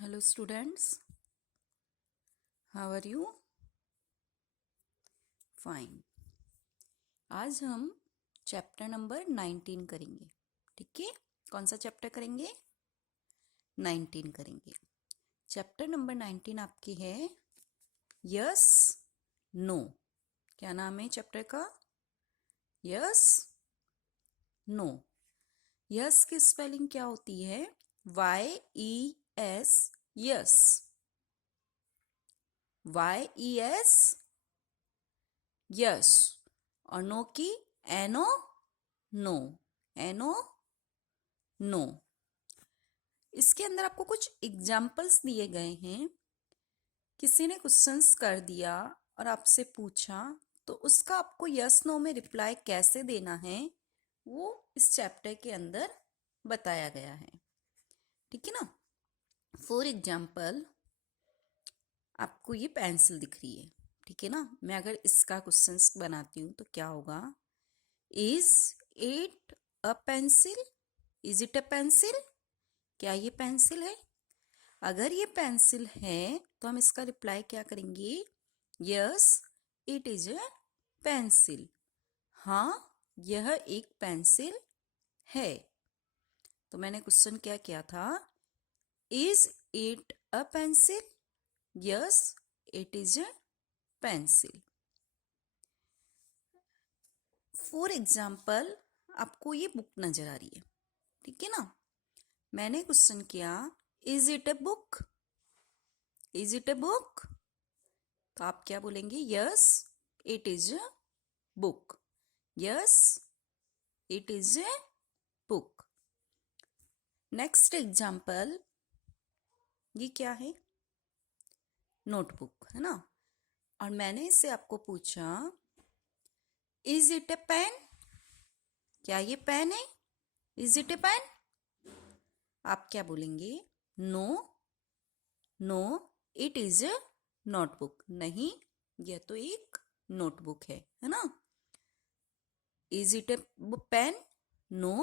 Hello students, how are you? Fine. आज हम chapter number 19 करेंगे. ठीक है, कौन सा चैप्टर करेंगे? 19 करेंगे. चैप्टर नंबर 19 आपकी है यस नो. क्या नाम है चैप्टर का? Yes no. यस की स्पेलिंग क्या होती है? YES, yes. YES, yes. और नो की NO, नो. NO, no. इसके अंदर आपको कुछ एग्जाम्पल्स दिए गए हैं. किसी ने क्वेश्चंस कर दिया और आपसे पूछा, तो उसका आपको यस नो में रिप्लाई कैसे देना है वो इस चैप्टर के अंदर बताया गया है. ठीक है ना. फॉर एग्जाम्पल, आपको ये पेंसिल दिख रही है. ठीक है ना. मैं अगर इसका क्वेश्चंस बनाती हूँ तो क्या होगा? Is it a pencil? Is it a pencil? क्या ये पेंसिल है? अगर ये पेंसिल है तो हम इसका रिप्लाई क्या करेंगे? Yes it is a pencil. हाँ, यह एक पेंसिल है. तो मैंने क्वेश्चन क्या किया था? Is it a pencil? Yes it is a pencil. For example, आपको ये बुक नजर आ रही है. ठीक है ना. मैंने क्वेश्चन किया, is it a book? Is it a book? तो आप क्या बोलेंगे? Yes it is a book. Yes it is a book. Next example, ये क्या है? नोटबुक है ना. और मैंने इससे आपको पूछा, इज इट ए पेन? क्या ये पेन है? Is it a pen? आप क्या बोलेंगे? No, no it is a notebook. नहीं, यह तो एक नोटबुक है ना. Is it a pen? No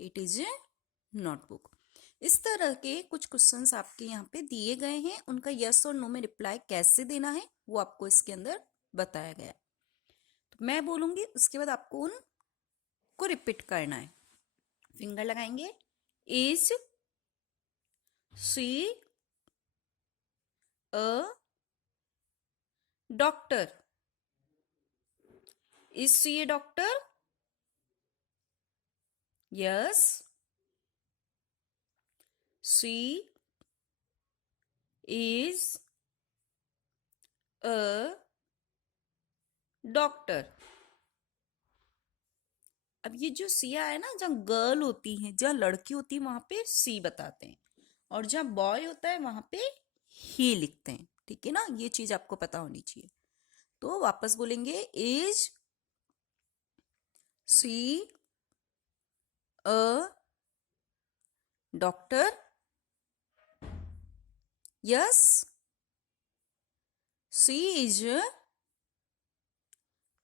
it is a notebook. इस तरह के कुछ क्वेश्चंस आपके यहाँ पे दिए गए हैं. उनका यस और नो में रिप्लाई कैसे देना है वो आपको इसके अंदर बताया गया. तो मैं बोलूंगी, उसके बाद आपको उनको रिपीट करना है. फिंगर लगाएंगे. Is she a doctor? Is she a doctor? Yes she is a doctor. अब ये जो सिया है ना, जहाँ गर्ल होती है, जहाँ लड़की होती है वहां पे सी बताते हैं, और जहाँ बॉय होता है वहां पे ही लिखते हैं. ठीक है ना. ये चीज आपको पता होनी चाहिए. तो वापस बोलेंगे, is she a doctor? Yes she is a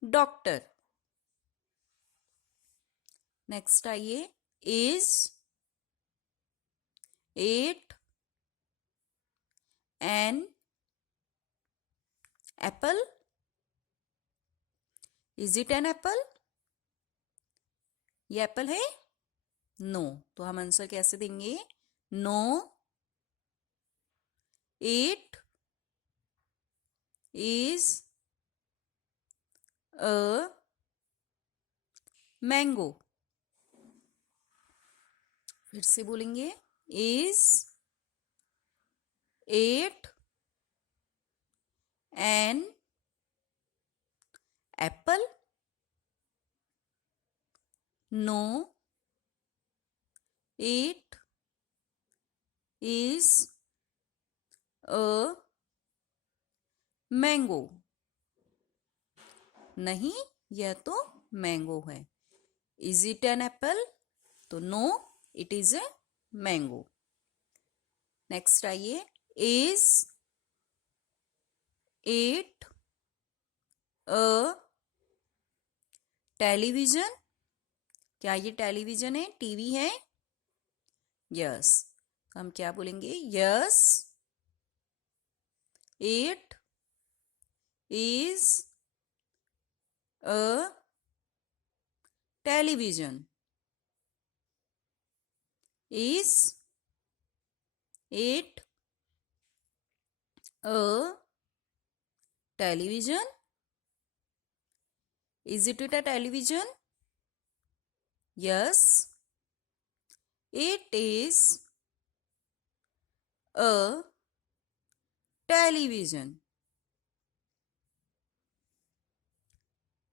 doctor. Next आइए. Is it an apple? Is it an apple? ये एप्पल है? नो. तो हम आंसर कैसे देंगे? No it is a mango. फिर से बोलेंगे, is it an apple? No it is a mango. नहीं, यह तो मैंगो है. Is it an apple? तो no it is a mango. Next आइए. Is it a television? क्या ये टेलीविजन है? टीवी है? यस. हम क्या बोलेंगे? Yes It is a television. Is it a television? Is it a television? Yes, it is a television.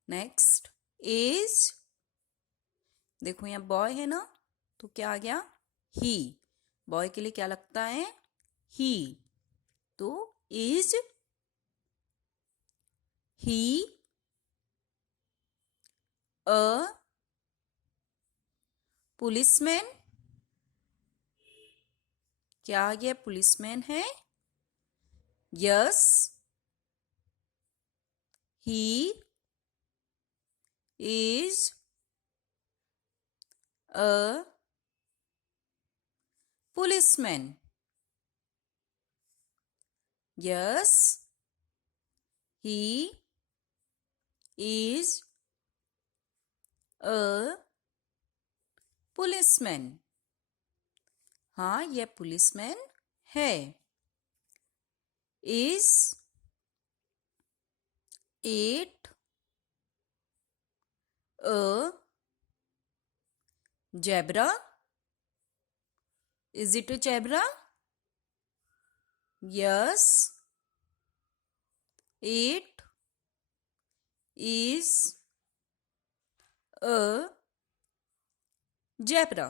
Next is, देखो यहाँ बॉय है ना, तो क्या आ गया? ही. बॉय के लिए क्या लगता है? ही. तो इज ही अ पुलिसमैन? क्या आ गया? पुलिसमैन है. Yes, he is a policeman. Yes, he is a policeman. हाँ, यह पुलिसमैन है. Is it a zebra? Is it a zebra? Yes, it is a zebra.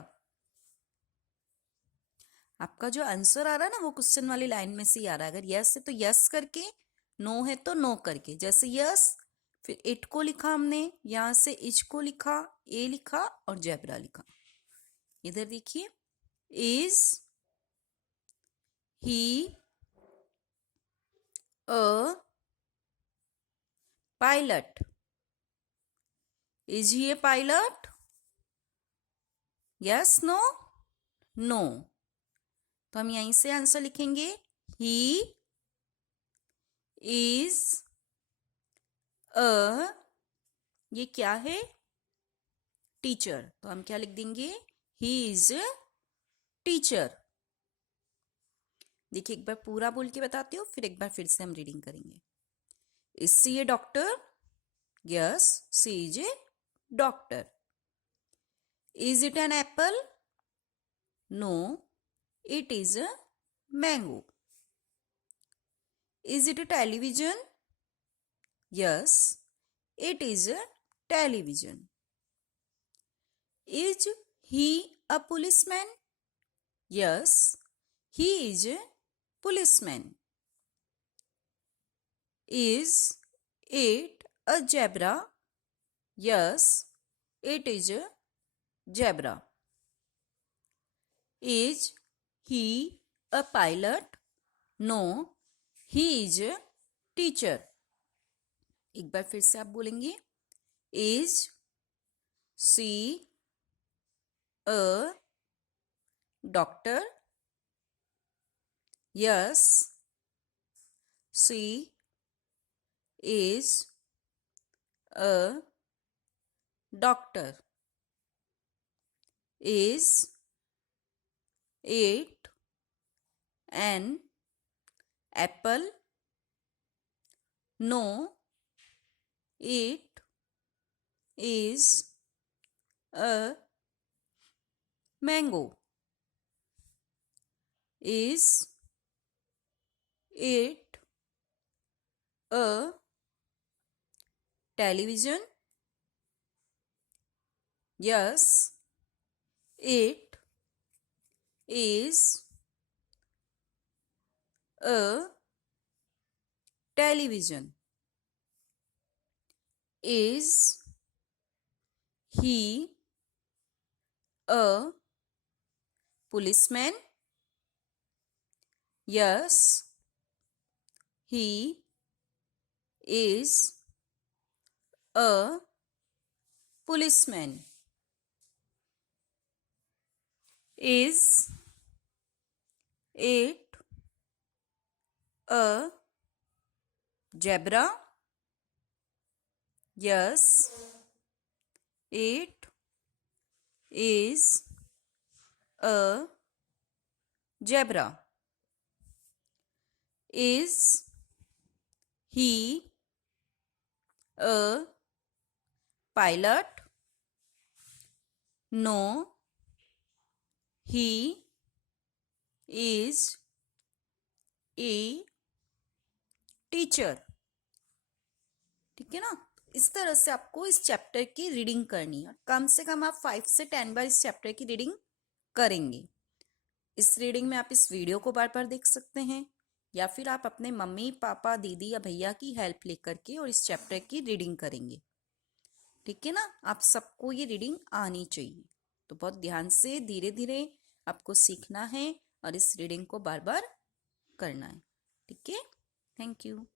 आपका जो आंसर आ रहा है ना, वो क्वेश्चन वाली लाइन में से ही आ रहा है. अगर यस है तो यस करके, नो है तो नो करके. जैसे यस, फिर इट को लिखा हमने, यहां से इच को लिखा, ए लिखा और जेब्रा लिखा. इधर देखिए, is he a pilot? Is he a pilot? Yes, no? No. तो हम यहीं से आंसर लिखेंगे. ही इज अ, ये क्या है? टीचर. तो हम क्या लिख देंगे? He is teacher. देखिए, एक बार पूरा बोल के बताती हूँ, फिर से हम रीडिंग करेंगे. Is she a doctor? Yes, she is a doctor. Is it an apple? No, it is a mango. Is it a television? Yes, it is a television. Is he a policeman? Yes, he is a policeman. Is it a zebra? Yes, it is a zebra. Is he a pilot? No, he is a teacher. एक बार फिर से आप बोलेंगे. Is she a doctor? Yes, she is a doctor. Is it an apple? No, it is a mango. Is it a television? Yes, it is a television. Is he a policeman? Yes, he is a policeman. Is it a zebra. Yes, it is a zebra. Is he a pilot? No, he is a teacher. ठीक है ना। इस तरह से आपको इस chapter की reading करनी है। कम से कम आप 5 से 10 बार इस चैप्टर की रीडिंग करेंगे। इस रीडिंग में आप इस वीडियो को बार बार देख सकते हैं, या फिर आप अपने मम्मी पापा दीदी या भैया की हेल्प लेकर के और इस चैप्टर की रीडिंग करेंगे। ठीक है ना। आप सबको ये रीडिंग आनी चाहिए, तो बहुत ध्यान से धीरे धीरे आपको सीखना है और इस रीडिंग को बार बार करना है। ठीक है। Thank you.